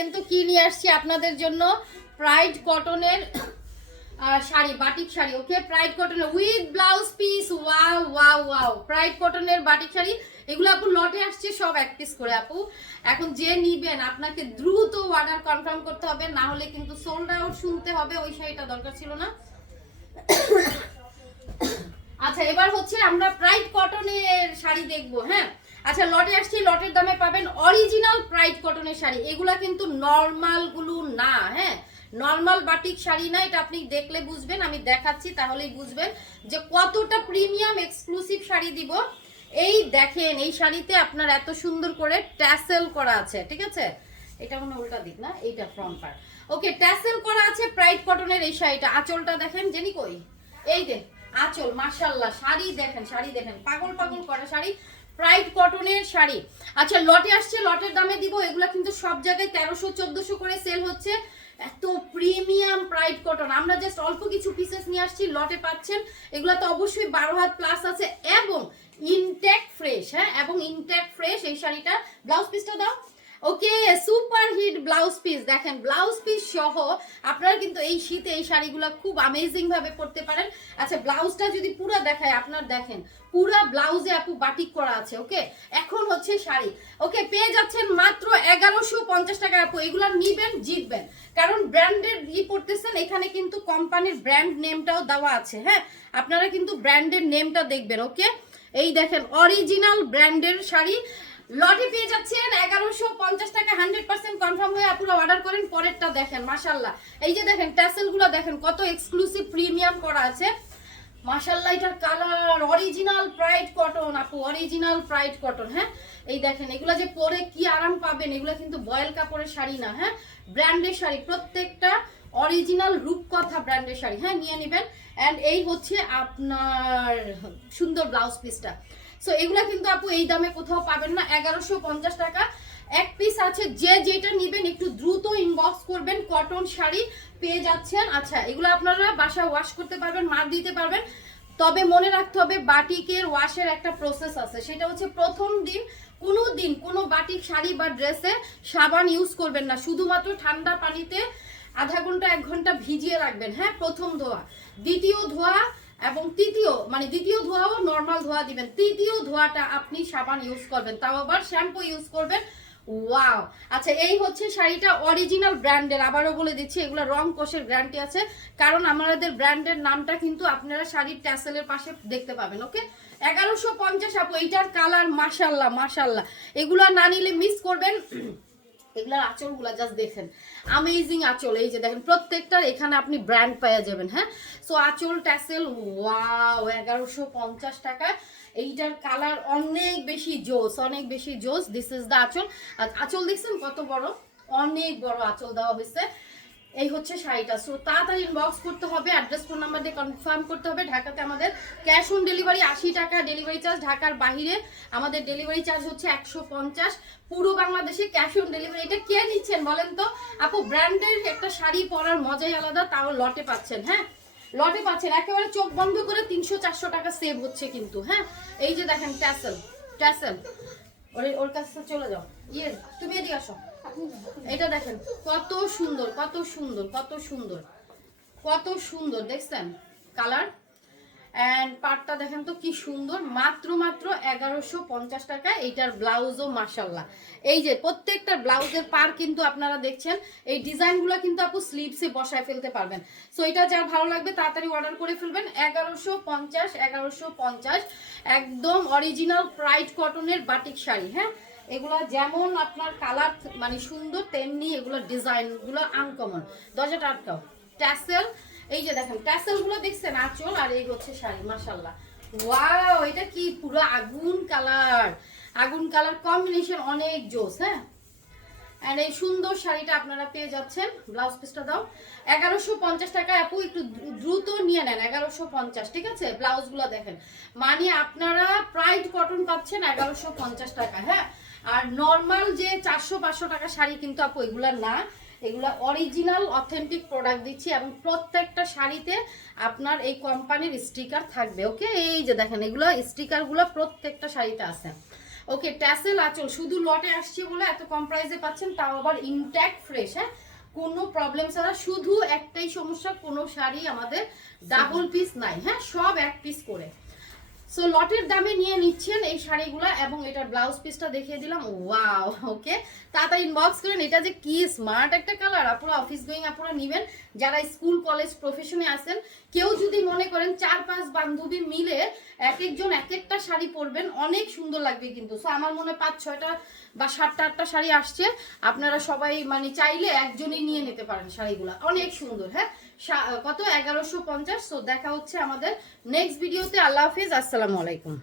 দেখেন তো কি নিয়ে আসছি আপনাদের জন্য, প্রাইড কটনের শাড়ি, বাটিক শাড়ি। ওকে, প্রাইড কটনের with blouse piece. Wow wow wow, pride কটনের বাটিক শাড়ি। এগুলো আপু লটে আসছে সব এক পিস করে। আপু এখন যে নিবেন আপনাকে দ্রুত অর্ডার কনফার্ম করতে হবে, না হলে কিন্তু সোল্ড আউট শুনতে হবে। ওই শাড়িটা দরকার ছিল না। আচ্ছা, এবার হচ্ছে আমরা প্রাইড কটনের শাড়ি দেখবো। হ্যাঁ, আচ্ছা, লটে আসছি, লটের দামে পাবেন অরিজিনাল প্রাইড কটনের শাড়ি। এগুলা কিন্তু নর্মাল গুলো না। হ্যাঁ, নর্মাল বাটিক শাড়ি না, এটা আপনি দেখলে বুঝবেন, আমি দেখাচ্ছি তাহলেই বুঝবেন যে কতটা প্রিমিয়াম এক্সক্লুসিভ শাড়ি দিব। এই দেখেন, এই শাড়িতে আপনার এত সুন্দর করে ট্যাসেল করা আছে, ঠিক আছে? এটা মনে উল্টা দিক না, এইটা ফ্রন্ট পার্ট। ওকে, ট্যাসেল করা আছে প্রাইড কটনের এই শাড়িটা। আঁচলটা দেখেন, জেনি কই, এই দেন আঁচল, মাশাআল্লাহ। শাড়ি দেখেন, শাড়ি দেখেন, পাগল পাগল করা শাড়ি, প্রাইড কটনের শাড়ি। আচ্ছা, লটে আসছে, লটের দামে দিব। এগুলা কিন্তু সব জায়গায় 1300-1400 করে সেল হচ্ছে। এত প্রিমিয়াম প্রাইড কটন, আমরা জাস্ট অল্প কিছু পিসেস নিয়ে আসছি, লটে পাচ্ছেন। এগুলা তো অবশ্যই 12 হাত প্লাস আছে এবং ইনটেক ফ্রেশ। হ্যাঁ, এবং ইনটেক ফ্রেশ এই শাড়িটা। ব্লাউজ পিসটা দাও। ওকে, সুপার হিট ব্লাউজ পিস। দেখেন, ব্লাউজ পিস সহ আপনারা কিন্তু এই শীতে এই শাড়িগুলো খুব অ্যামেজিং ভাবে পরতে পারেন। আচ্ছা, ব্লাউজটা যদি পুরো দেখায়, আপনার দেখেন পুরা ব্লাউজে আপু বাটিক করা আছে। ওকে, এখন হচ্ছে শাড়ি। ওকে, পেয়ে যাচ্ছেন মাত্র 1150 টাকা। আপু এগুলা নিবেন, জিতবেন, কারণ ব্র্যান্ডের পড়তেছেন, এখানে কিন্তু কোম্পানির ব্র্যান্ড নেমটাও দেওয়া আছে। হ্যাঁ, আপনারা কিন্তু ব্র্যান্ডের নেমটা দেখবেন। ওকে, এই দেখেন অরিজিনাল ব্র্যান্ডের শাড়ি লটে পেয়ে যাচ্ছেন 1150 টাকা। 100% কনফার্ম হয়ে আপুরা অর্ডার করেন। পরেরটা দেখেন, মাশাআল্লাহ। এই যে দেখেন ট্যাসেলগুলো দেখেন কত এক্সক্লুসিভ প্রিমিয়াম করা আছে, মাশাআল্লাহ। এটার কালার অরিজিনাল প্রাইড কটন আপু, অরিজিনাল প্রাইড কটন। হ্যাঁ, এই দেখেন এগুলা যে পরে কি আরাম পাবেন, এগুলা কিন্তু বয়েল কাপড়ের শাড়ি না। হ্যাঁ, ব্র্যান্ডের শাড়ি, প্রত্যেকটা অরিজিনাল রূপকথা ব্র্যান্ডের শাড়ি। হ্যাঁ, নিয়ে নেবেন। এন্ড এই হচ্ছে আপনার সুন্দর ব্লাউজ পিসটা। সো এগুলা কিন্তু আপু এই দামে কোথাও পাবেন না, 1150 টাকা এক পিস আছে। যে যেটা নেবেন একটু দ্রুত ইনবক্স করবেন। কটন শাড়ি পেয়ে যাচ্ছেন। আচ্ছা, এগুলো আপনারা বাসা ওয়াশ করতে পারবেন, মার দিতে পারবেন। তবে মনে রাখতে হবে বাটিকের ওয়াশের একটা প্রসেস আছে, সেটা হচ্ছে প্রথম দিন কোনো বাটিক শাড়ি বা ড্রেসে সাবান ইউজ করবেন না, শুধুমাত্র ঠান্ডা পানিতে আধা ঘন্টা 1 ঘন্টা ভিজিয়ে রাখবেন। হ্যাঁ, প্রথম ধোয়া, দ্বিতীয় ধোয়া এবং দ্বিতীয় ধোয়াও নর্মাল ধোয়া দিবেন, তৃতীয় ধোয়াটা আপনি সাবান ইউজ করবেন, তাও আবার শ্যাম্পু ইউজ করবেন। ওয়াও। আচ্ছা, এই হচ্ছে শাড়িটা অরিজিনাল ব্র্যান্ডের। আবারও বলে দিচ্ছি, এগুলো রং কোষের গ্যারান্টি আছে, কারণ আমাদের ব্র্যান্ডের নামটা কিন্তু আপনারা শাড়ির ট্যাসেলের পাশে দেখতে পাবেন। ওকে, 1150 আপু। এইটার কালার মাশাআল্লাহ মাশাআল্লাহ, এগুলা না নিলে মিস করবেন। এগুলার আঁচলগুলা জাস্ট দেখেন, আমেজিং আঁচল। এই যে দেখেন প্রত্যেকটার এখানে আপনি ব্র্যান্ড পেয়ে যাবেন। হ্যাঁ, সো আঁচল ট্যাসেল, ওয়াও, 1150 টাকা। এইটার কালার অনেক বেশি জোস, অনেক বেশি জোস। দিস ইজ দ্য আঁচল। আঁচল দেখছেন কত বড়, অনেক বড় আঁচল দেওয়া হয়েছে। এই হচ্ছে শাড়িটা। সো তাড়াতাড়ি ইনবক্স করতে হবে, অ্যাড্রেস ফোন নাম্বার দিয়ে কনফার্ম করতে হবে। ঢাকাতে আমাদের ক্যাশ অন ডেলিভারি 80 টাকা ডেলিভারি চার্জ। ঢাকার বাইরে আমাদের ডেলিভারি চার্জ হচ্ছে 150। পুরো বাংলাদেশে ক্যাশ অন ডেলিভারি। এটা কে নিচ্ছেন বলেন তো আপু? ব্র্যান্ডের একটা শাড়ি পরার মজাই আলাদা, তাও লটে পাচ্ছেন। হ্যাঁ, লটে পাচ্ছেন, একেবারে চোখ বন্ধ করে 300-400 টাকা সেভ হচ্ছে কিন্তু। হ্যাঁ, এই যে দেখেন ট্যাসেল, ট্যাসেল। ওর কাছে চলে যাও, ইয়ে তুমি এদিকে আসো। এটা দেখেন কত সুন্দর, কত সুন্দর, কত সুন্দর, কত সুন্দর দেখছেন কালার। এন্ড পাটটা দেখেন তো কি সুন্দর, মাত্র 1150 টাকা। এইটার ব্লাউজও মাশাআল্লাহ। এই যে প্রত্যেকটা ব্লাউজের পার কিন্তু আপনারা দেখছেন, এই ডিজাইনগুলো কিন্তু আপু স্লিভসে বসায় ফেলতে পারবেন। সো এটা যার ভালো লাগবে তাড়াতাড়ি অর্ডার করে ফেলবেন। 1150 একদম অরিজিনাল প্রাইড কটনের বাটিক শাড়ি। হ্যাঁ, এগুলা যেমন আপনার কালার সুন্দর, তেমনি এগুলো ডিজাইনগুলো আনকমন। দরজাটা আটকাও। ট্যাসেল, এই যে দেখেন ট্যাসেল গুলো দেখছেন, আঁচল, আর এই হচ্ছে শাড়ি। মাশাআল্লাহ, ওয়াও, এটা কি পুরো আগুন কালার, আগুন কালার কম্বিনেশন, অনেক জোস। হ্যাঁ, এন্ড এই সুন্দর শাড়িটা আপনারা পেয়ে যাচ্ছেন। ব্লাউজ পিসটা দাও। 1150 টাকা আপু, একটু দ্রুত নিয়ে নেন। 1150, ঠিক আছে? ব্লাউজ গুলো দেখেন, আপনারা প্রাইড কটন পাচ্ছেন 1150 টাকা। হ্যাঁ, আর নর্মাল যে 400-500 টাকা শাড়ি কিন্তু আপু এগুলা না, এগুলা অরিজিনাল অথেন্টিক প্রোডাক্ট দিচ্ছি, এবং প্রত্যেকটা শাড়িতে আপনার এই কোম্পানির স্টিকার থাকবে। ওকে, এই যে দেখেন এগুলো স্টিকারগুলো প্রত্যেকটা শাড়িতে আছে। ওকে, ট্যাসেল আঁচল, শুধু লটে আসছে বলে এত কম প্রাইসে পাচ্ছেন, তাও আবার ইনট্যাক্ট ফ্রেশ। হ্যাঁ, কোনো প্রবলেম ছাড়া। শুধু একটাই সমস্যা, কোনো শাড়ি আমাদের ডাবল পিস নাই, হ্যাঁ সব এক পিস করে। সো লটের দামে নিয়ে নিচ্ছেন এই শাড়িগুলো, এবং এটার ব্লাউজ পিসটা দেখিয়ে দিলাম। ওয়াও, ওকে, তাড়াতাড়ি ইনবক্স করেন। এটা যে কি স্মার্ট একটা কালার, আপনারা অফিস গোয়িং আপনারা নেবেন, যারা স্কুল কলেজ প্রফেশনে আছেন। কেউ যদি মনে করেন 4-5 বান্ধবী মিলে এক একজন এক একটা শাড়ি পরবেন, অনেক সুন্দর লাগবে কিন্তু। সো আমার মনে হয় 5-6টা বা 7টা-8টা শাড়ি আসছে, আপনারা সবাই মানে চাইলে একজনই নিয়ে নিতে পারেন শাড়িগুলো, অনেক সুন্দর। হ্যাঁ, কত 1150। সো দেখা হচ্ছে আমাদের নেক্সট ভিডিওতে। আল্লাহ হাফিজ, আসসালামু আলাইকুম।